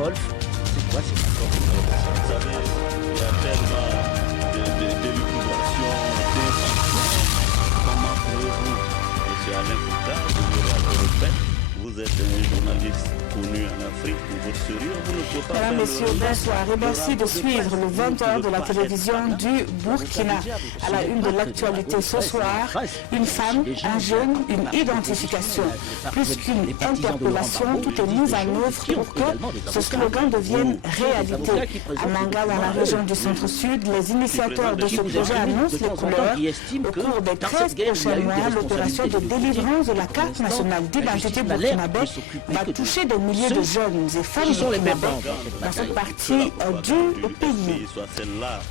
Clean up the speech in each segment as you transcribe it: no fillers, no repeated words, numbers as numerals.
golf. C'est quoi ces accords? Vous savez, il y a tellement d'élucubrations, d'intentions. Comment pouvez-vous, M. Alain Couta, vous êtes un journaliste connu en Afrique, vous êtes sérieux, vous ne pouvez pas Mesdames, Messieurs, bonsoir et merci de suivre le 20h de la télévision du Burkina. À la une de l'actualité ce soir, une femme, un jeune, une identification. Plus qu'une interpellation, tout est mis en œuvre pour que ce slogan devienne réalité. À Manga, dans la région du Centre-Sud, les initiateurs de ce projet annoncent les couleurs. Au cours des 13 prochains mois, l'opération de délivrance de la carte nationale d'identité burkinabé va toucher des milliers de jeunes et femmes burkinabés dans cette partie du pays.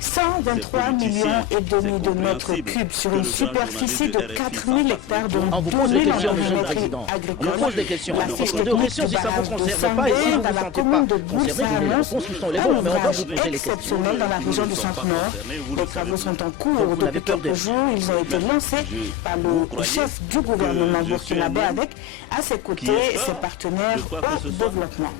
123 millions et demi de mètres cubes sur une superficie de 4000 hectares dont 2000 en périmètre agricole. La fiche technique du barrage de Sangé dans la commune de Boursa annonce un ouvrage exceptionnel dans la région du Centre-Nord. Les travaux sont en cours depuis quelques jours. Ils ont été lancés par le chef du gouvernement burkinabé avec, à ses côtés, ses partenaires au développement.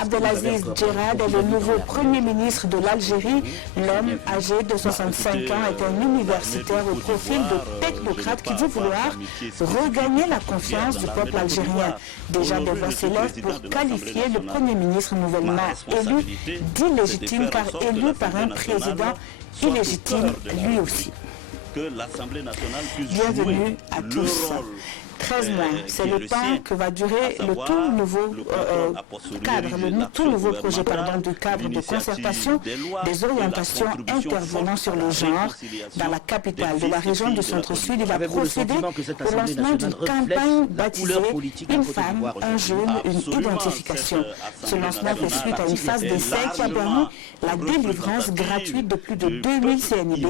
Abdelaziz Djerad est le nouveau Premier ministre de l'Algérie. L'homme âgé de 65 ans est un universitaire au profil de technocrate qui dit vouloir regagner la confiance du peuple algérien. Déjà des voix s'élèvent pour qualifier le Premier ministre nouvellement élu d'illégitime car élu par un président illégitime lui aussi. Bienvenue à tous. 13 mois, c'est le temps que va durer le tout nouveau cadre, le tout nouveau projet du cadre de concertation des orientations intervenant sur le genre dans la capitale de la région du Centre-Sud. Il va procéder au lancement d'une campagne baptisée « Une femme, un jeune, une identification ». Ce lancement fait suite à une phase d'essai qui a permis la délivrance gratuite de plus de 2000 CNIB.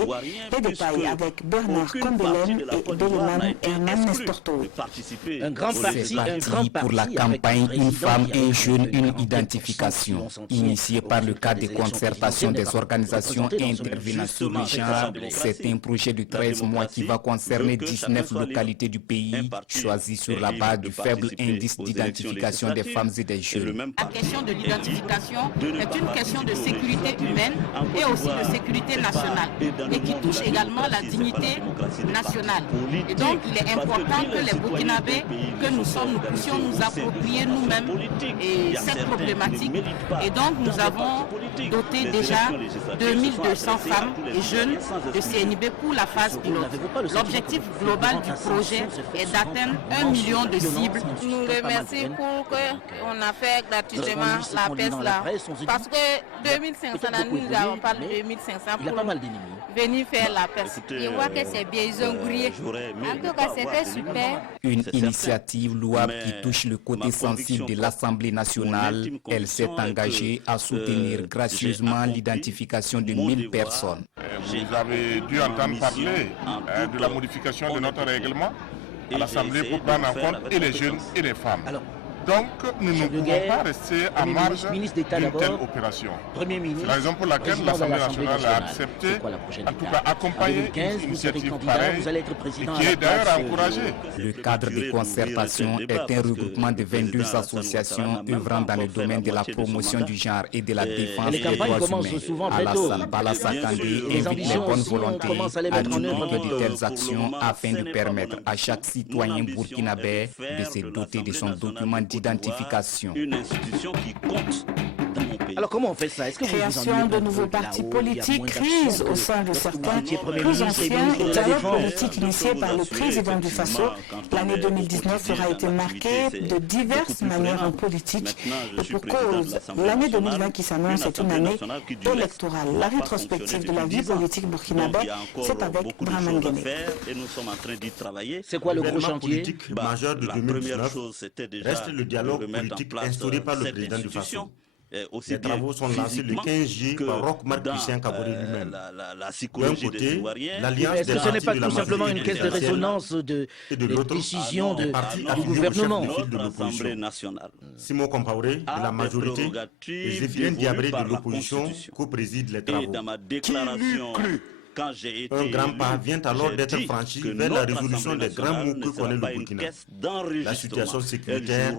Les détails avec Bernard Combelem et Beleman Hernan Nestorto. C'est parti pour la campagne Une femme, un jeune, une identification, initiée par le cadre de concertation des organisations intervenant sur le genre. C'est un projet de 13 mois qui va concerner 19 localités du pays, choisies sur la base du faible indice d'identification des femmes et des jeunes. La question de l'identification est une question de sécurité humaine et aussi de sécurité nationale, et qui touche également la dignité nationale. Et donc, il est important que les Burkinabés que nous sommes, nous puissions nous approprier nous-mêmes cette problématique. Et donc nous avons doté déjà 2200 femmes et jeunes de CNIB pour la phase pilote. L'objectif global du projet est d'atteindre 1 million de cibles. Nous remercions pour qu'on a fait gratuitement la PES là. Parce que 2500, nous n'avons pas 2500 pour venir faire la PES. Je vois que c'est bien, ils ont grillé. En tout cas, c'était super. Une initiative louable qui touche le côté sensible de l'Assemblée nationale. Elle s'est engagée à soutenir gracieusement l'identification de 1000 personnes. Vous avez dû entendre parler de la modification de notre règlement à l'Assemblée pour prendre en compte et les jeunes et les femmes. Donc, nous ne pouvons pas rester à marge d'une telle opération. C'est la raison pour laquelle l'Assemblée nationale a accepté, en tout cas accompagné une initiative pareille, et qui est d'ailleurs encouragée. Le cadre de concertation est un regroupement de 22 associations œuvrant dans le domaine de la promotion du genre et de la défense des droits humains. Alassane Balassa Kandé invite les bonnes volontés à dupliquer de telles actions afin de permettre à chaque citoyen burkinabé de se doter de son document d'identification. Une institution qui compte dans mon pays. Alors comment on fait ça? Création de nouveaux partis politiques, crise au sein de certains plus anciens et dialogue politique initié par le président du Faso. L'année 2019 aura été marquée de diverses manières en politique et pour cause, l'année 2020 qui s'annonce est une année électorale. La rétrospective de la vie politique burkinabé, c'est avec Braman Guéné. C'est quoi le gros chantier majeur de 2019 reste le dialogue politique instauré par le président du Faso. Les travaux sont lancés le 15 juillet par Roch-Marc Christian Kaboré lui-même. D'un côté, l'alliance est-ce que ce n'est pas tout simplement une caisse de résonance des décisions du gouvernement? Simon Compaoré de la majorité et Zéphirine Diabré de l'opposition co-préside les travaux. Qui l'eût cru Un grand pas vient alors d'être franchi vers la résolution des grands maux que connaît le Burkina. La situation sécuritaire,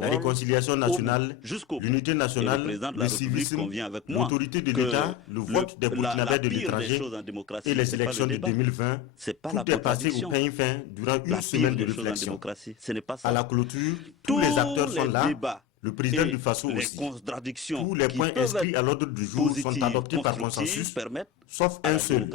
la réconciliation nationale, l'unité nationale, le civisme, l'autorité de l'État, le vote des Burkinabés de l'étranger et les élections de 2020, tout est passé au peigne fin durant une semaine de réflexion. À la clôture, tous les acteurs sont là. Le président du Faso aussi. Tous les points inscrits à l'ordre du jour sont adoptés par consensus, sauf un seul.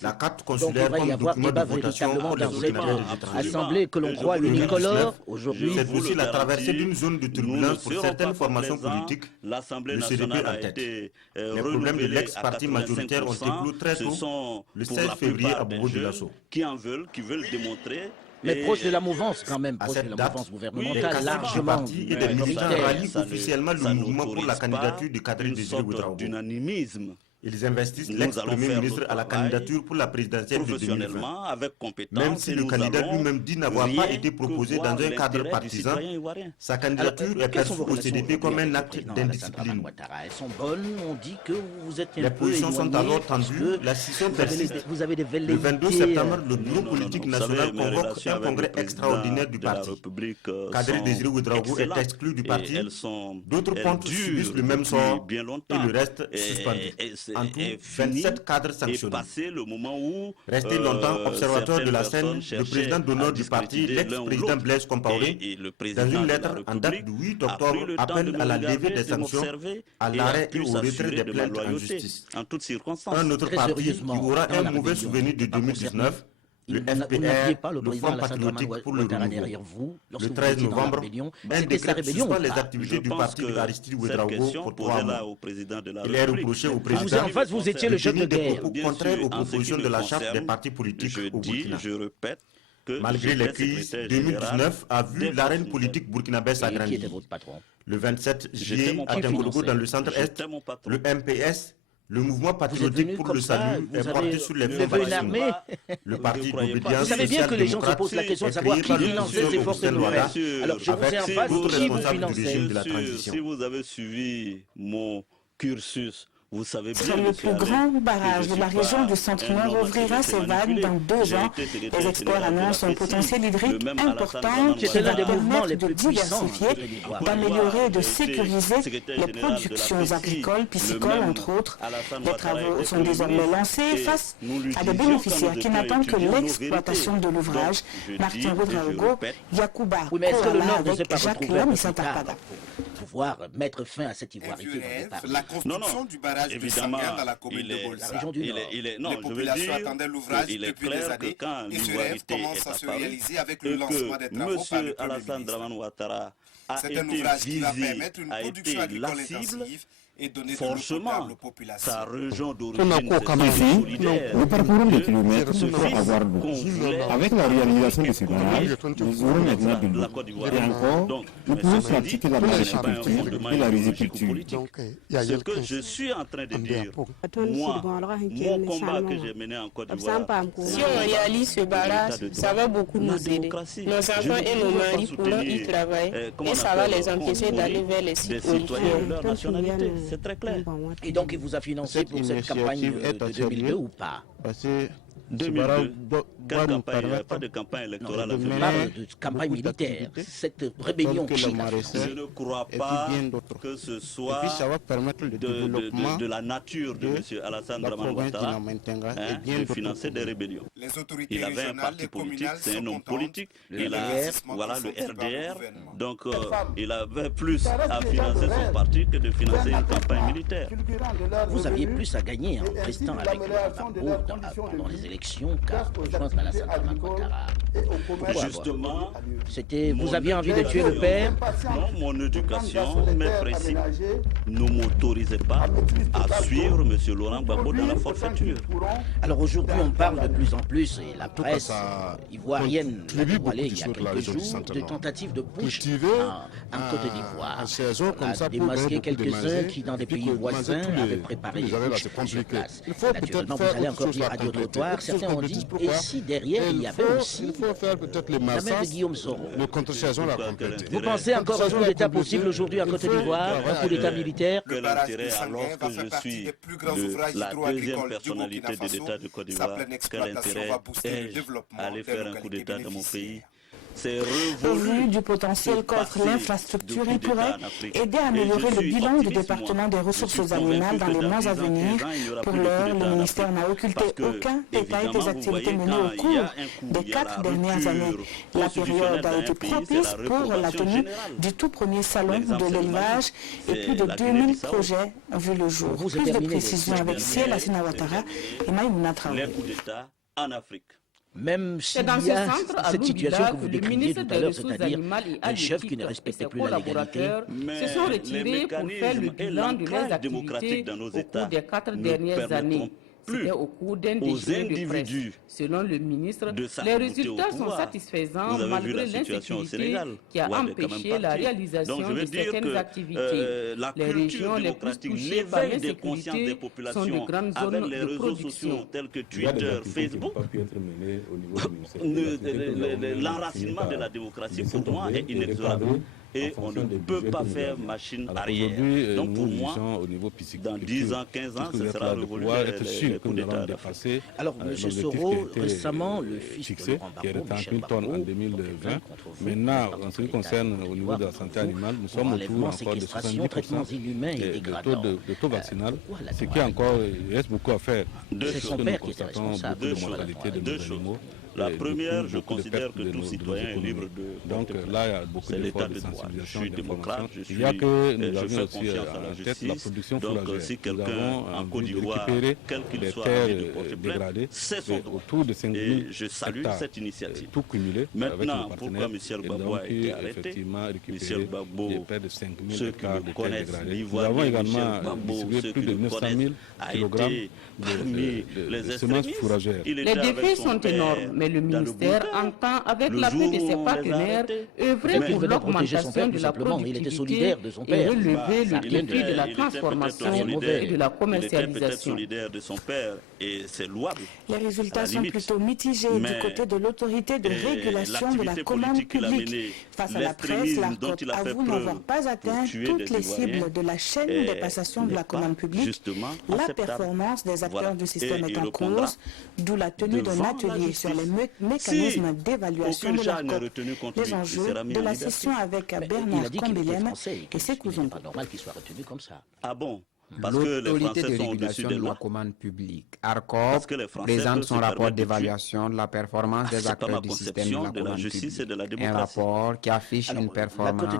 La carte consulaire comme document de votation pour les Burkinabés de l'étranger. Assemblée que l'on croit unicolore, aujourd'hui. C'est aussi la traversée d'une zone de turbulence pour certaines formations politiques, le CDP en tête. Les problèmes de l'ex-parti majoritaire ont éclos très tôt, le 16 février à Bobo-Dioulasso. Qui veulent démontrer. Mais proche de la mouvance quand même, proche de la mouvance gouvernementale, largement. Et des militants rallient officiellement le mouvement pour la candidature de Kadri Désiré Ouédraogo. Ils investissent l'ex-premier ministre à la candidature pour la présidentielle de 2020. Même si le candidat lui-même dit n'avoir pas été proposé dans un cadre partisan, sa candidature est perçue au CDP comme un acte d'indiscipline. Elles sont bonnes, on dit que vous êtes un Les peu positions sont alors éloignées, tendues, la scission persiste. vous avez des Le 22 septembre, le bureau politique national convoque un congrès extraordinaire du parti. Kadri Désiré Ouédraogo est exclu du parti. D'autres pontes subissent le même sort et le reste suspendu. En tout, 27 cadres sanctionnés. Resté longtemps observateur de la scène, le président d'honneur du parti, l'ex-président Blaise Compaoré, dans une lettre en date du 8 octobre, appelle à la levée des sanctions, à l'arrêt et au retrait des plaintes en justice. Un autre parti qui aura un mauvais souvenir de 2019, le FPR, le Front patriotique pour le renouveau. Le 13 novembre, un décret suspend les activités du parti de Aristide Ouédraogo pour 3 mois. Il est reproché au président en face, vous étiez le chef de des guerre. propos contraires aux propositions de la charte des partis politiques au Burkina. Malgré les crises, 2019 a vu l'arène politique burkinabé s'agrandir. Le 27 juillet, à Tengologo, dans le centre-est, le MPS, le mouvement patriotique pour le salut, est porté sur les fonds vaccinaux. Le parti d'obédience Vous savez bien que les gens se posent la question de savoir qui finançait ces forces de l'ordre. Alors je vous ai en face, qui vous finançait. Si vous avez suivi mon cursus, vous savez bien. Sur le plus grand barrage de la région du Centre-Nord ouvrira ses vannes dans 2 ans. Les experts annoncent un potentiel hydrique important qui va permettre de diversifier, d'améliorer et de sécuriser les productions agricoles, piscicoles, entre autres. Les travaux sont désormais lancés face à des bénéficiaires qui n'attendent que l'exploitation de l'ouvrage. Martin Ouédraogo, Yacouba, Koala avec Jacques Lhomme et Santarpada. Pouvoir mettre fin à cette ivoirité dont vous parlez. La construction du barrage de Sangan dans la commune de Bolsa. Les populations attendaient l'ouvrage depuis des années et ce rêve commence à se réaliser avec le lancement des travaux par le Premier ministre. C'est un ouvrage qui va permettre une production agricole intensive et donner de l'eau potable aux populations. Nous parcourons des kilomètres pour avoir l'eau. Avec la réalisation de ce barrage, nous aurons maintenant de l'eau. Et encore, nous pouvons pratiquer la mariculture et la riziculture. Ce que je suis en train de dire, moi, mon combat que j'ai mené en Côte d'Ivoire, si on réalise ce barrage, ça va beaucoup nous aider. Nos enfants et nos maris pourront y travailler et ça va les empêcher d'aller vers les sites nationalité. C'est très clair. Et donc il vous a financé pour cette campagne de 2002 ou pas? 2002, il n'y a pas de campagne électorale. Non, je parle de campagne militaire. Cette rébellion qui je ne crois pas que ce soit de la nature de M. Alassane Dramane Ouattara de financer des rébellions. Il avait un parti politique, c'est un homme politique. Il a le RDR. Donc il avait plus à financer son parti que de financer une campagne militaire. Vous aviez plus à gagner en restant avec Gbagbo pendant les élections qu'à rejoindre Alassane Dramane Ouattara. Justement, vous aviez envie de tuer le père? Non, mon éducation, mes principes ne m'autorisaient pas à suivre M. Laurent Gbagbo dans la forfaiture. Alors aujourd'hui, on parle de plus en plus, et la presse ivoirienne a dévoilé il y a quelques jours, de tentatives de putsch en Côte d'Ivoire. On a démasqué quelques-uns qui, dans des pays voisins, avaient préparé des putschs sur place. Naturellement, vous allez encore dire Radio Trottoir, certains ont dit, et si derrière il y avait aussi faut faire peut-être les massages, le contre-chargeons l'a complété. Vous pensez encore un coup d'État possible aujourd'hui en Côte d'Ivoire, un coup d'État militaire? Le barrage du Sanguin va faire partie des plus grands ouvrages hydro-agricoles du Burkina Faso. Sa pleine exploitation va booster le développement des localités bénéficiaires. Au vu du potentiel qu'offre l'infrastructure, il pourrait aider à améliorer le bilan du département des ressources animales dans les mois à venir. Pour l'heure, le ministère n'a occulté aucun détail des activités menées au cours des 4 dernières années. La période a été propice pour la tenue du tout premier salon de l'élevage et plus de 2000 projets ont vu le jour. Plus de précisions avec Ciel Assina Ouattara et Maïmouna Traoré. Même s'il y a cette situation que vous décriviez tout à l'heure, c'est-à-dire un chef qui ne respectait plus la légalité, se sont retirés pour faire le bilan de leurs activités au cours des 4 dernières années. C'était au cours d'un déjeuner de presse. Selon le ministre, les résultats sont satisfaisants malgré l'insécurité qui a empêché la réalisation de certaines activités. Les régions les plus touchées par l'insécurité sont de grandes zones de production. Telles que Twitter, Facebook, l'enracinement de la démocratie pour moi est inexorable. Et on ne peut pas faire machine arrière. Donc pour moi, dans 10 ans, 15 ans, ce sera révolu les coups d'État. Alors, M. Soro, récemment, le fils de Laurent qui est de 30 000 tonnes en 2020. Maintenant, en ce qui concerne au niveau de la santé animale, nous sommes autour encore de 70% de taux vaccinal, ce qui encore reste beaucoup à faire. C'est son père qui était responsable de mortalité de nos animaux. La première, je considère que tout citoyen est libre de... Donc là, il y a beaucoup d'efforts de sensibilisation. Je suis démocrate, il y a que nous avions aussi en tête la production fourragère. Si nous avons en Côte d'Ivoire, quel qu'il soit, dégradées autour de 5 000 je salue cette initiative. Tout cumulé. Maintenant, pourquoi Michel Gbagbo a été arrêté? Michel Gbagbo, ceux qui le connaissent, nous avons également distribué plus de 900 000 kg de semences fourragères. Les défis sont énormes, mais le ministère entend, avec l'appui de ses partenaires, œuvrer pour l'augmentation de la productivité et relever le défi de la transformation et de la commercialisation. Les résultats sont plutôt mitigés du côté de l'autorité de régulation de la commande publique. Face à la presse, l'ARCOP avoue n'avoir pas atteint toutes les cibles de la chaîne des passations de la commande publique. La performance des acteurs du système est en cause, d'où la tenue d'un atelier sur les mécanismes d'évaluation de l'ARCOP. Les enjeux de la session avec Bernard Combelem et ses cousins. C'est pas normal qu'il soit retenu comme ça. Ah bon? L'autorité de régulation de la commande publique, ARCOP, présente son rapport d'évaluation de la performance des acteurs du système de la commande publique. Un rapport qui affiche une performance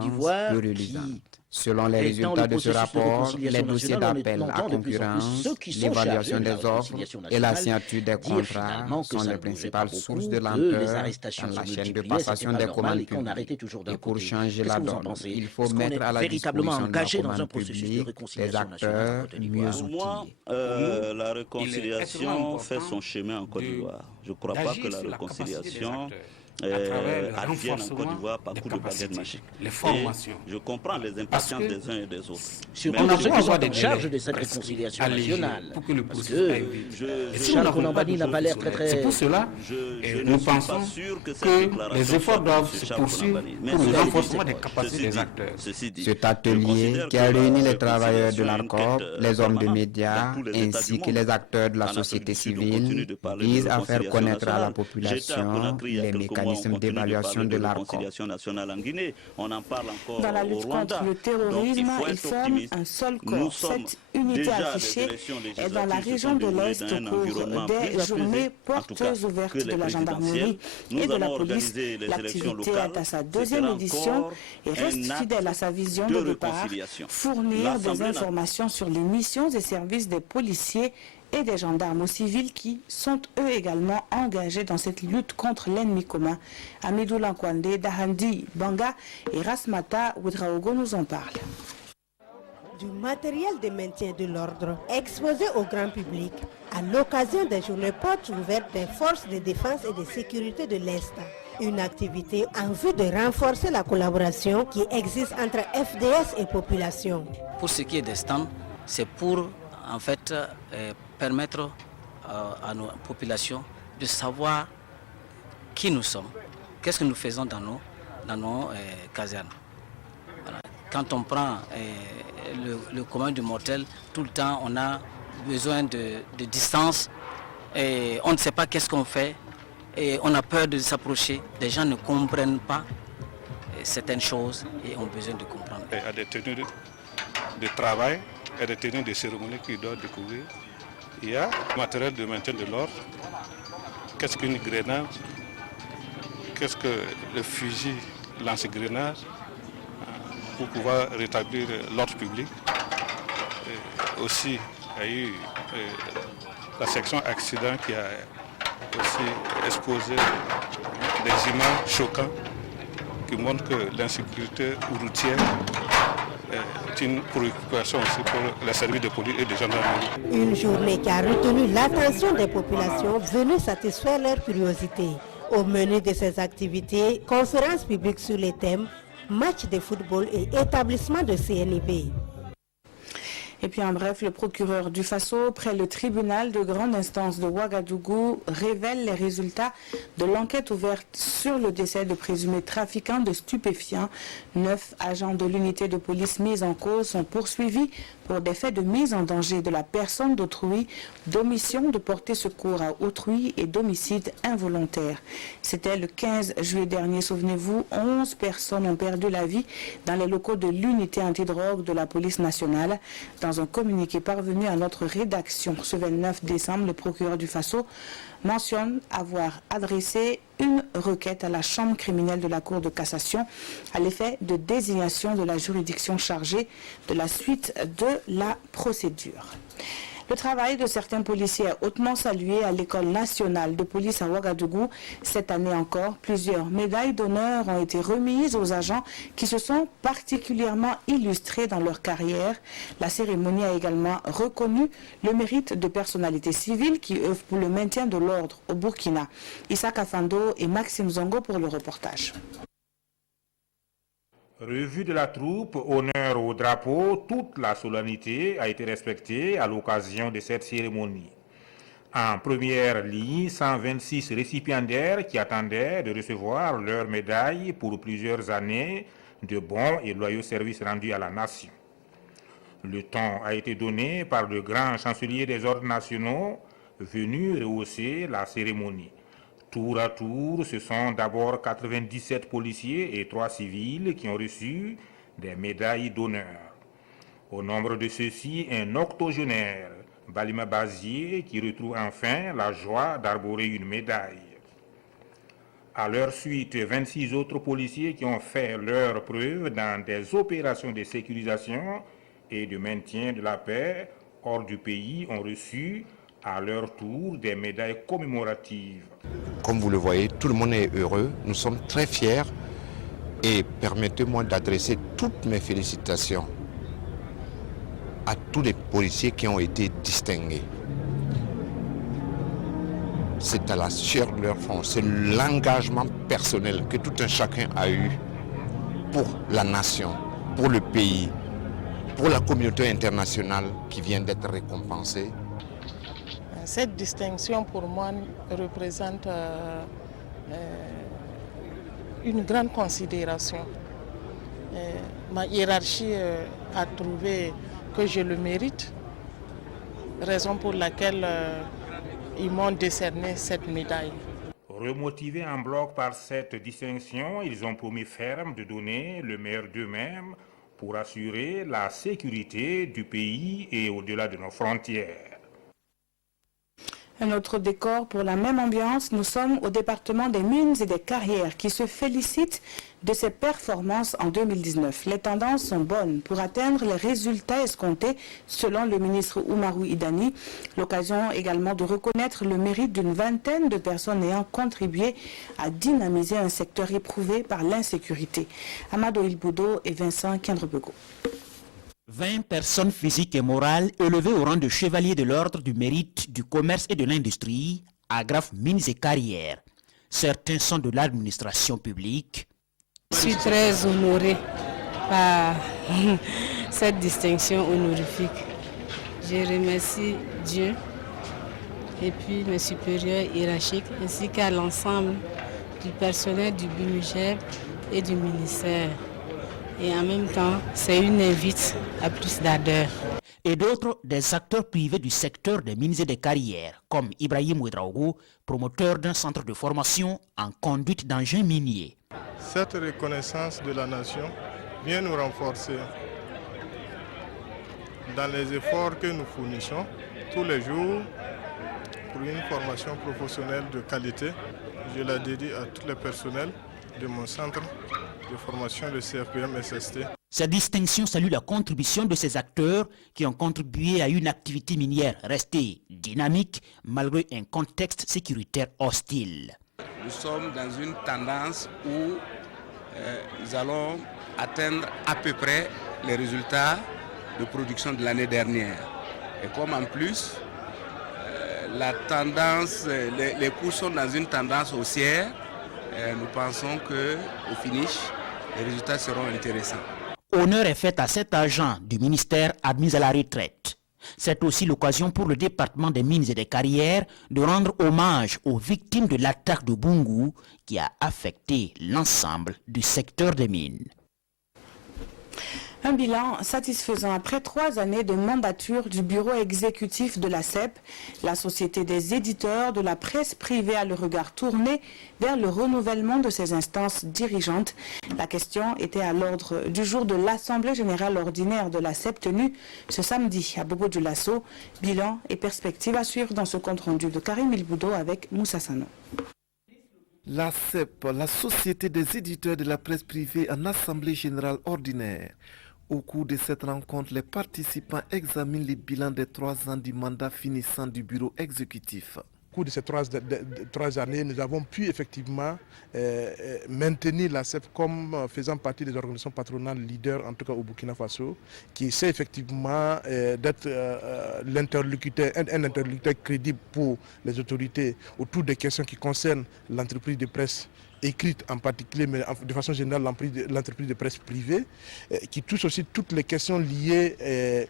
peu reluisante. Selon les résultats de ce rapport, les dossiers d'appel à concurrence, l'évaluation des offres et la signature des contrats sont les principales sources de lenteur dans la chaîne de passation des commandes publiques. Et pour changer la donne, il faut mettre à la disposition de la commande publique des acteurs mieux outillés. La réconciliation fait son chemin en Côte d'Ivoire. Je ne crois pas que la réconciliation advienne en Côte d'Ivoire par coup de baguette magique. Les formations. Je comprends les impatiences des uns et des autres. Surtout ceux qui sont en charge de cette réconciliation nationale. Pour que le processus aille vite. Charles Koulambani n'a pas l'air très... C'est pour cela que nous pensons que les efforts doivent se poursuivre pour le renforcement des capacités des acteurs. Cet atelier qui a réuni les travailleurs de l'ARCOP, les hommes de médias ainsi que les acteurs de la société civile vise à faire connaître à la population les mécanismes d'évaluation de l'ARCOP. Dans la lutte contre le terrorisme, ils forment un seul corps. Cette unité affichée est dans la région de l'Est au cours des journées portes ouvertes de la gendarmerie et de la police. L'activité est à sa deuxième édition et reste fidèle à sa vision de départ, fournir des informations sur les missions et services des policiers et des gendarmes civils qui sont eux également engagés dans cette lutte contre l'ennemi commun. Amidou Lankwande, Dahandi Banga et Rasmata Ouedraogo nous en parlent. Du matériel de maintien de l'ordre exposé au grand public à l'occasion des journées portes ouvertes des forces de défense et de sécurité de l'Est. Une activité en vue de renforcer la collaboration qui existe entre FDS et population. Pour ce qui est des stands, c'est pour en fait permettre à nos populations de savoir qui nous sommes, qu'est-ce que nous faisons dans nos casernes. Voilà. Quand on prend le commun du mortel, tout le temps on a besoin de distance et on ne sait pas qu'est-ce qu'on fait et on a peur de s'approcher. Les gens ne comprennent pas certaines choses et ont besoin de comprendre. Il y a des tenues de travail et des tenues de cérémonie qu'ils doivent découvrir. Il y a le matériel de maintien de l'ordre. Qu'est-ce qu'une grenade? Qu'est-ce que le fusil lance-grenade pour pouvoir rétablir l'ordre public? Et aussi, il y a eu la section accident qui a aussi exposé des images choquantes qui montrent que l'insécurité routière est une préoccupation aussi pour les services de police et de gendarmerie. Une journée qui a retenu l'attention des populations venues satisfaire leur curiosité. Au menu de ces activités, conférences publiques sur les thèmes, matchs de football et établissements de CNIB. Et puis en bref, le procureur du Faso, près le tribunal de grande instance de Ouagadougou, révèle les résultats de l'enquête ouverte sur le décès de présumés trafiquants de stupéfiants. 9 agents de l'unité de police mis en cause sont poursuivis pour des faits de mise en danger de la personne d'autrui, d'omission de porter secours à autrui et d'homicide involontaire. C'était le 15 juillet dernier, souvenez-vous, 11 personnes ont perdu la vie dans les locaux de l'unité antidrogue de la police nationale. Dans un communiqué parvenu à notre rédaction ce 29 décembre, le procureur du Faso mentionne avoir adressé une requête à la chambre criminelle de la Cour de cassation à l'effet de désignation de la juridiction chargée de la suite de la procédure. Le travail de certains policiers est hautement salué à l'École nationale de police à Ouagadougou. Cette année encore, plusieurs médailles d'honneur ont été remises aux agents qui se sont particulièrement illustrés dans leur carrière. La cérémonie a également reconnu le mérite de personnalités civiles qui œuvrent pour le maintien de l'ordre au Burkina. Issa Kafando et Maxime Zongo pour le reportage. Revue de la troupe, honneur au drapeau, toute la solennité a été respectée à l'occasion de cette cérémonie. En première ligne, 126 récipiendaires qui attendaient de recevoir leur médaille pour plusieurs années de bons et loyaux services rendus à la nation. Le temps a été donné par le grand chancelier des ordres nationaux venu rehausser la cérémonie. Tour à tour, ce sont d'abord 97 policiers et 3 civils qui ont reçu des médailles d'honneur. Au nombre de ceux-ci, un octogénaire, Balima Bazier, qui retrouve enfin la joie d'arborer une médaille. À leur suite, 26 autres policiers qui ont fait leur preuve dans des opérations de sécurisation et de maintien de la paix hors du pays ont reçu à leur tour des médailles commémoratives. Comme vous le voyez, tout le monde est heureux, nous sommes très fiers et permettez-moi d'adresser toutes mes félicitations à tous les policiers qui ont été distingués. C'est à la sueur de leur front, c'est l'engagement personnel que tout un chacun a eu pour la nation, pour le pays, pour la communauté internationale qui vient d'être récompensée. Cette distinction pour moi représente une grande considération. Ma hiérarchie a trouvé que je le mérite, raison pour laquelle ils m'ont décerné cette médaille. Remotivés en bloc par cette distinction, ils ont promis ferme de donner le meilleur d'eux-mêmes pour assurer la sécurité du pays et au-delà de nos frontières. Un autre décor pour la même ambiance, nous sommes au département des mines et des carrières qui se félicite de ses performances en 2019. Les tendances sont bonnes pour atteindre les résultats escomptés selon le ministre Oumarou Idani. L'occasion également de reconnaître le mérite d'une vingtaine de personnes ayant contribué à dynamiser un secteur éprouvé par l'insécurité. Amado Ilboudo et Vincent Kendrebego. 20 personnes physiques et morales élevées au rang de chevaliers de l'ordre du mérite du commerce et de l'industrie à Graf Mines et Carrières. Certains sont de l'administration publique. Je suis très honorée par cette distinction honorifique. Je remercie Dieu et puis mes supérieurs hiérarchiques ainsi qu'à l'ensemble du personnel du BUMIGEP et du ministère. Et en même temps, c'est une invite à plus d'ardeur. Et d'autres, des acteurs privés du secteur des mines et des carrières, comme Ibrahim Ouedraogo, promoteur d'un centre de formation en conduite d'engins miniers. Cette reconnaissance de la nation vient nous renforcer dans les efforts que nous fournissons tous les jours pour une formation professionnelle de qualité. Je la dédie à tous les personnels de mon centre de formation de CFPM-SST. Cette distinction salue la contribution de ces acteurs qui ont contribué à une activité minière restée dynamique malgré un contexte sécuritaire hostile. Nous sommes dans une tendance où nous allons atteindre à peu près les résultats de production de l'année dernière. Et comme en plus, la tendance, les cours sont dans une tendance haussière, nous pensons qu'au finish, les résultats seront intéressants. Honneur est fait à cet agent du ministère admis à la retraite. C'est aussi l'occasion pour le département des mines et des carrières de rendre hommage aux victimes de l'attaque de Bungu qui a affecté l'ensemble du secteur des mines. Un bilan satisfaisant après 3 années de mandature du bureau exécutif de la CEP. La Société des éditeurs de la presse privée a le regard tourné vers le renouvellement de ses instances dirigeantes. La question était à l'ordre du jour de l'Assemblée générale ordinaire de la CEP tenue ce samedi à Bobo-Dioulasso. Bilan et perspectives à suivre dans ce compte-rendu de Karim Ilboudo avec Moussa Sano. La CEP, la Société des éditeurs de la presse privée en Assemblée générale ordinaire. Au cours de cette rencontre, les participants examinent les bilans des 3 ans du mandat finissant du bureau exécutif. Au cours de ces 3 années, nous avons pu effectivement maintenir la CEP comme faisant partie des organisations patronales leaders, en tout cas au Burkina Faso, qui essaie effectivement d'être un interlocuteur crédible pour les autorités autour des questions qui concernent l'entreprise de presse écrite en particulier, mais de façon générale l'entreprise de presse privée, qui touche aussi toutes les questions liées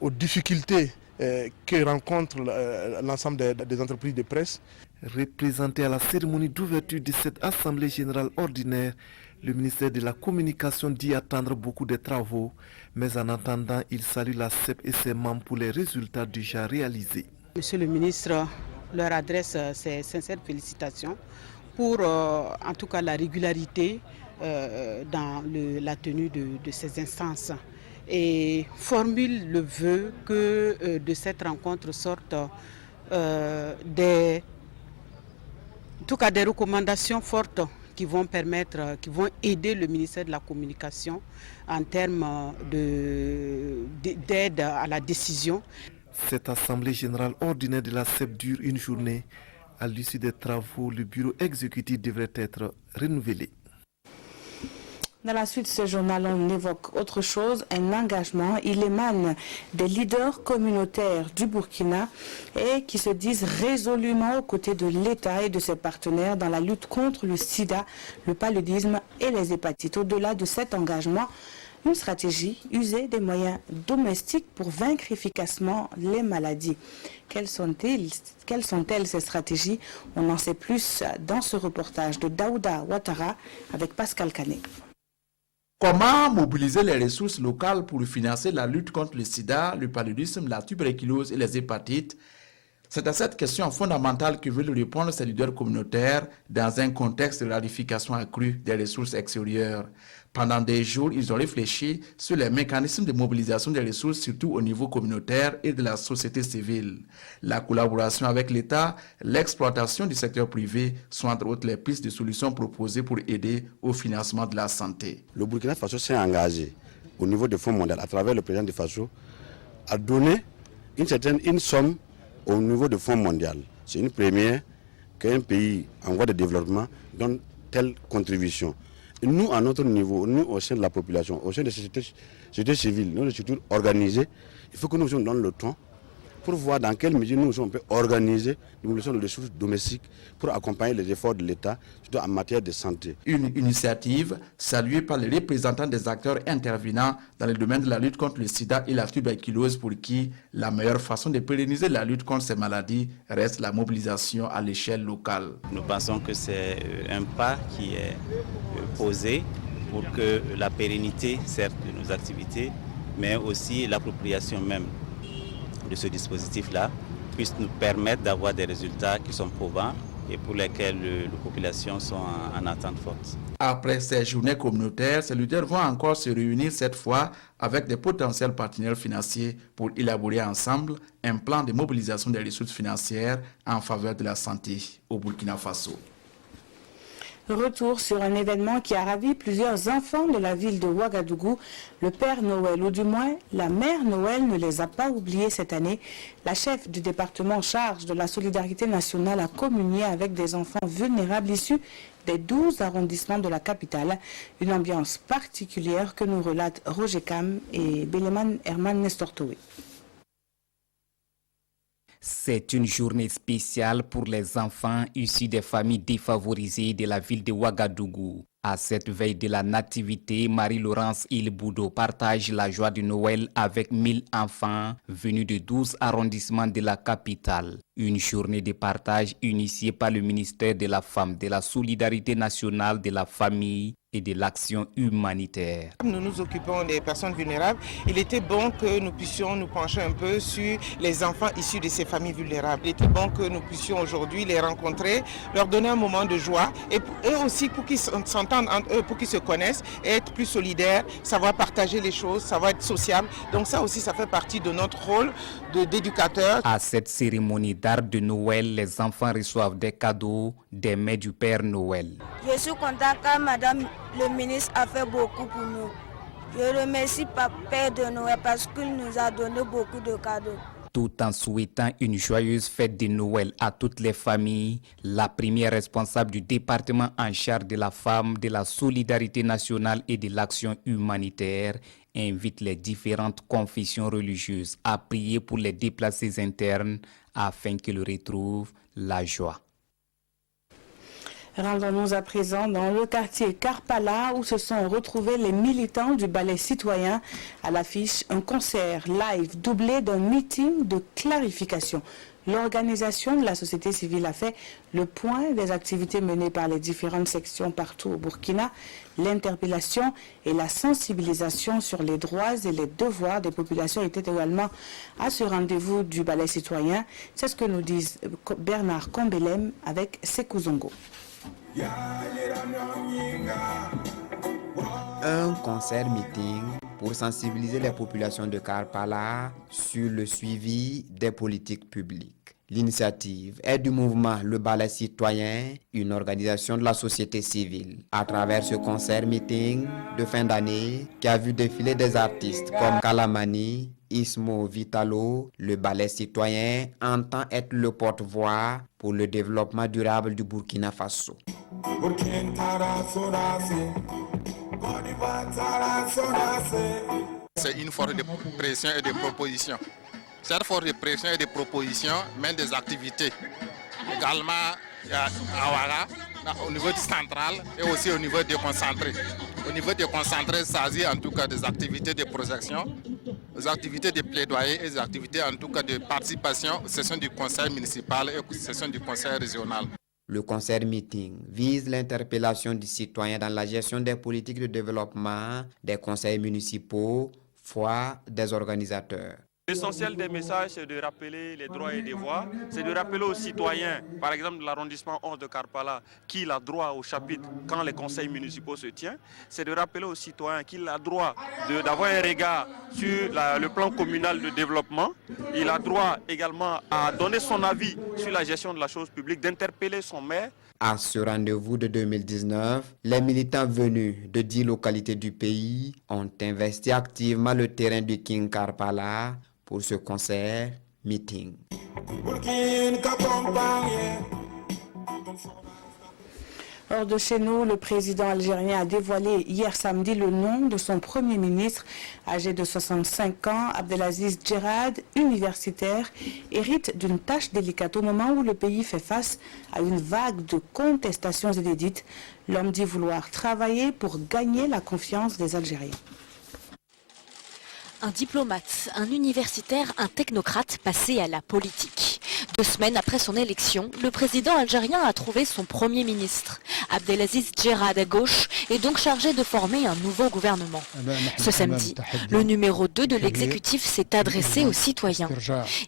aux difficultés que rencontrent l'ensemble des entreprises de presse. Représenté à la cérémonie d'ouverture de cette Assemblée générale ordinaire, le ministère de la Communication dit attendre beaucoup de travaux, mais en attendant, il salue la CEP et ses membres pour les résultats déjà réalisés. Monsieur le ministre leur adresse ses sincères félicitations pour en tout cas la régularité dans la tenue de ces instances et formule le vœu que de cette rencontre sortent des recommandations fortes qui vont aider le ministère de la Communication en termes d'aide à la décision. Cette Assemblée générale ordinaire de la CEP dure une journée. À l'issue des travaux, le bureau exécutif devrait être renouvelé. Dans la suite de ce journal, on évoque autre chose, un engagement. Il émane des leaders communautaires du Burkina et qui se disent résolument aux côtés de l'État et de ses partenaires dans la lutte contre le sida, le paludisme et les hépatites. Au-delà de cet engagement, une stratégie usée des moyens domestiques pour vaincre efficacement les maladies. Quelles sont-elles ces stratégies? On en sait plus dans ce reportage de Daouda Ouattara avec Pascal Canet. Comment mobiliser les ressources locales pour financer la lutte contre le sida, le paludisme, la tuberculose et les hépatites? C'est à cette question fondamentale que veulent répondre ces leaders communautaires dans un contexte de rarification accrue des ressources extérieures. Pendant des jours, ils ont réfléchi sur les mécanismes de mobilisation des ressources, surtout au niveau communautaire et de la société civile. La collaboration avec l'État, l'exploitation du secteur privé sont entre autres les pistes de solutions proposées pour aider au financement de la santé. Le Burkina Faso s'est engagé au niveau du Fonds mondial, à travers le président du Faso, à donner une somme au niveau du Fonds mondial. C'est une première qu'un pays en voie de développement donne telle contribution. Et nous, à notre niveau, nous au sein de la population, au sein des sociétés civiles, nous, les structures organisées, il faut que nous donnions le temps pour voir dans quelle mesure nous on peut organiser la mobilisation de ressources domestiques pour accompagner les efforts de l'État, surtout en matière de santé. Une initiative saluée par les représentants des acteurs intervenant dans le domaine de la lutte contre le sida et la tuberculose, pour qui la meilleure façon de pérenniser la lutte contre ces maladies reste la mobilisation à l'échelle locale. Nous pensons que c'est un pas qui est posé pour que la pérennité, certes, de nos activités, mais aussi l'appropriation même de ce dispositif-là puisse nous permettre d'avoir des résultats qui sont probants et pour lesquels les populations sont en attente forte. Après ces journées communautaires, ces lutteurs vont encore se réunir cette fois avec des potentiels partenaires financiers pour élaborer ensemble un plan de mobilisation des ressources financières en faveur de la santé au Burkina Faso. Retour sur un événement qui a ravi plusieurs enfants de la ville de Ouagadougou. Le Père Noël, ou du moins la Mère Noël, ne les a pas oubliés cette année. La chef du département en charge de la solidarité nationale a communié avec des enfants vulnérables issus des 12 arrondissements de la capitale. Une ambiance particulière que nous relatent Roger Kam et Béléman Herman Nestortoé. C'est une journée spéciale pour les enfants issus des familles défavorisées de la ville de Ouagadougou. À cette veille de la nativité, Marie-Laurence Ilboudo partage la joie de Noël avec 1000 enfants venus de 12 arrondissements de la capitale. Une journée de partage initiée par le ministère de la Femme, de la Solidarité nationale, de la Famille et de l'action humanitaire. Nous nous occupons des personnes vulnérables. Il était bon que nous puissions nous pencher un peu sur les enfants issus de ces familles vulnérables. Il était bon que nous puissions aujourd'hui les rencontrer, leur donner un moment de joie et aussi pour qu'ils s'entendent entre eux, pour qu'ils se connaissent et être plus solidaires, savoir partager les choses, savoir être sociable. Donc ça aussi, ça fait partie de notre rôle d'éducateur. À cette cérémonie d'art de Noël, les enfants reçoivent des cadeaux des mains du Père Noël. Je suis content car Madame le ministre a fait beaucoup pour nous. Je remercie Père de Noël parce qu'il nous a donné beaucoup de cadeaux. Tout en souhaitant une joyeuse fête de Noël à toutes les familles, la première responsable du département en charge de la femme, de la solidarité nationale et de l'action humanitaire invite les différentes confessions religieuses à prier pour les déplacés internes afin qu'ils retrouvent la joie. Rendons-nous à présent dans le quartier Karpala où se sont retrouvés les militants du ballet citoyen. À l'affiche, un concert live doublé d'un meeting de clarification. L'organisation de la société civile a fait le point des activités menées par les différentes sections partout au Burkina, l'interpellation et la sensibilisation sur les droits et les devoirs des populations étaient également à ce rendez-vous du ballet citoyen. C'est ce que nous disent Bernard Kombelem avec Sekou Zongo. Un concert meeting pour sensibiliser les populations de Karpala sur le suivi des politiques publiques. L'initiative est du mouvement Le Ballet Citoyen, une organisation de la société civile. À travers ce concert meeting de fin d'année qui a vu défiler des artistes comme Kalamani, Ismo Vitalo, le Ballet Citoyen entend être le porte-voix pour le développement durable du Burkina Faso. C'est une force de pression et de proposition. Cette force de pression et de proposition mène des activités. Également à Ouaga, au niveau du central et aussi au niveau déconcentré. Au niveau déconcentré, il s'agit en tout cas des activités de projection, des activités de plaidoyer et des activités en tout cas de participation aux sessions du conseil municipal et aux sessions du conseil régional. Le concert meeting vise l'interpellation du citoyen dans la gestion des politiques de développement, des conseils municipaux, voire des organisateurs. L'essentiel des messages, c'est de rappeler les droits et devoirs, c'est de rappeler aux citoyens, par exemple de l'arrondissement 11 de Karpala, qu'il a droit au chapitre quand les conseils municipaux se tiennent, c'est de rappeler aux citoyens qu'il a droit d'avoir un regard sur le plan communal de développement, il a droit également à donner son avis sur la gestion de la chose publique, d'interpeller son maire. À ce rendez-vous de 2019, les militants venus de 10 localités du pays ont investi activement le terrain du King Karpala pour ce concert meeting. Hors de chez nous, le président algérien a dévoilé hier samedi le nom de son premier ministre, âgé de 65 ans. Abdelaziz Djerad, universitaire, hérite d'une tâche délicate au moment où le pays fait face à une vague de contestations inédites. L'homme dit vouloir travailler pour gagner la confiance des Algériens. Un diplomate, un universitaire, un technocrate passé à la politique. 2 semaines après son élection, le président algérien a trouvé son premier ministre. Abdelaziz Djerad à gauche est donc chargé de former un nouveau gouvernement. Ce samedi, le numéro 2 de l'exécutif s'est adressé aux citoyens.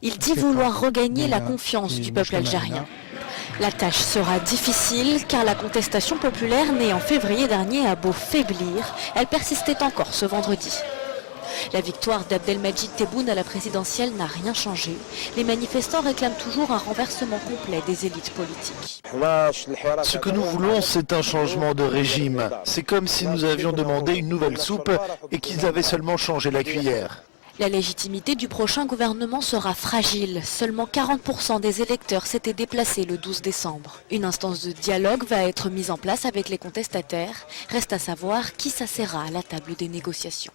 Il dit vouloir regagner la confiance du peuple algérien. La tâche sera difficile car la contestation populaire née en février dernier a beau faiblir, elle persistait encore ce vendredi. La victoire d'Abdelmajid Tebboune à la présidentielle n'a rien changé. Les manifestants réclament toujours un renversement complet des élites politiques. Ce que nous voulons, c'est un changement de régime. C'est comme si nous avions demandé une nouvelle soupe et qu'ils avaient seulement changé la cuillère. La légitimité du prochain gouvernement sera fragile. Seulement 40% des électeurs s'étaient déplacés le 12 décembre. Une instance de dialogue va être mise en place avec les contestataires. Reste à savoir qui s'asseyera à la table des négociations.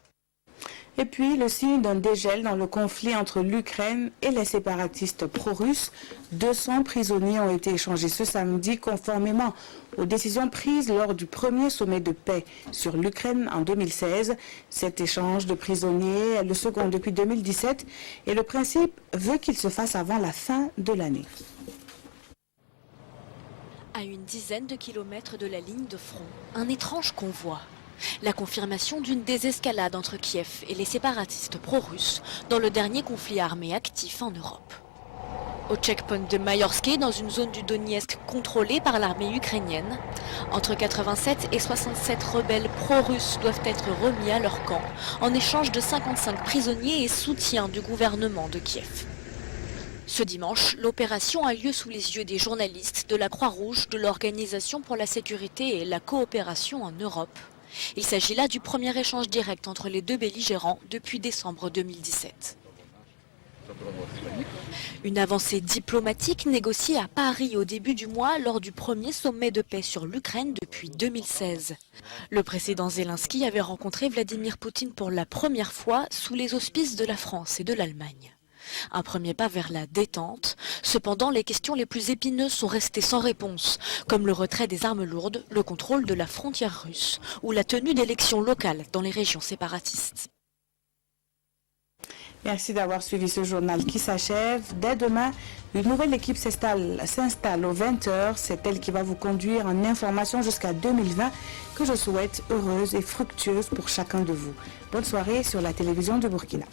Et puis, le signe d'un dégel dans le conflit entre l'Ukraine et les séparatistes pro-russes. 200 prisonniers ont été échangés ce samedi conformément aux décisions prises lors du premier sommet de paix sur l'Ukraine en 2016. Cet échange de prisonniers est le second depuis 2017 et le principe veut qu'il se fasse avant la fin de l'année. À une dizaine de kilomètres de la ligne de front, un étrange convoi. La confirmation d'une désescalade entre Kiev et les séparatistes pro-russes dans le dernier conflit armé actif en Europe. Au checkpoint de Mayorske, dans une zone du Donetsk contrôlée par l'armée ukrainienne, entre 87 et 67 rebelles pro-russes doivent être remis à leur camp en échange de 55 prisonniers et soutien du gouvernement de Kiev. Ce dimanche, l'opération a lieu sous les yeux des journalistes de la Croix-Rouge, de l'Organisation pour la sécurité et la coopération en Europe. Il s'agit là du premier échange direct entre les deux belligérants depuis décembre 2017. Une avancée diplomatique négociée à Paris au début du mois lors du premier sommet de paix sur l'Ukraine depuis 2016. Le président Zelensky avait rencontré Vladimir Poutine pour la première fois sous les auspices de la France et de l'Allemagne. Un premier pas vers la détente. Cependant, les questions les plus épineuses sont restées sans réponse, comme le retrait des armes lourdes, le contrôle de la frontière russe ou la tenue d'élections locales dans les régions séparatistes. Merci d'avoir suivi ce journal qui s'achève. Dès demain, une nouvelle équipe s'installe aux 20h. C'est elle qui va vous conduire en information jusqu'à 2020, que je souhaite heureuse et fructueuse pour chacun de vous. Bonne soirée sur la télévision du Burkina.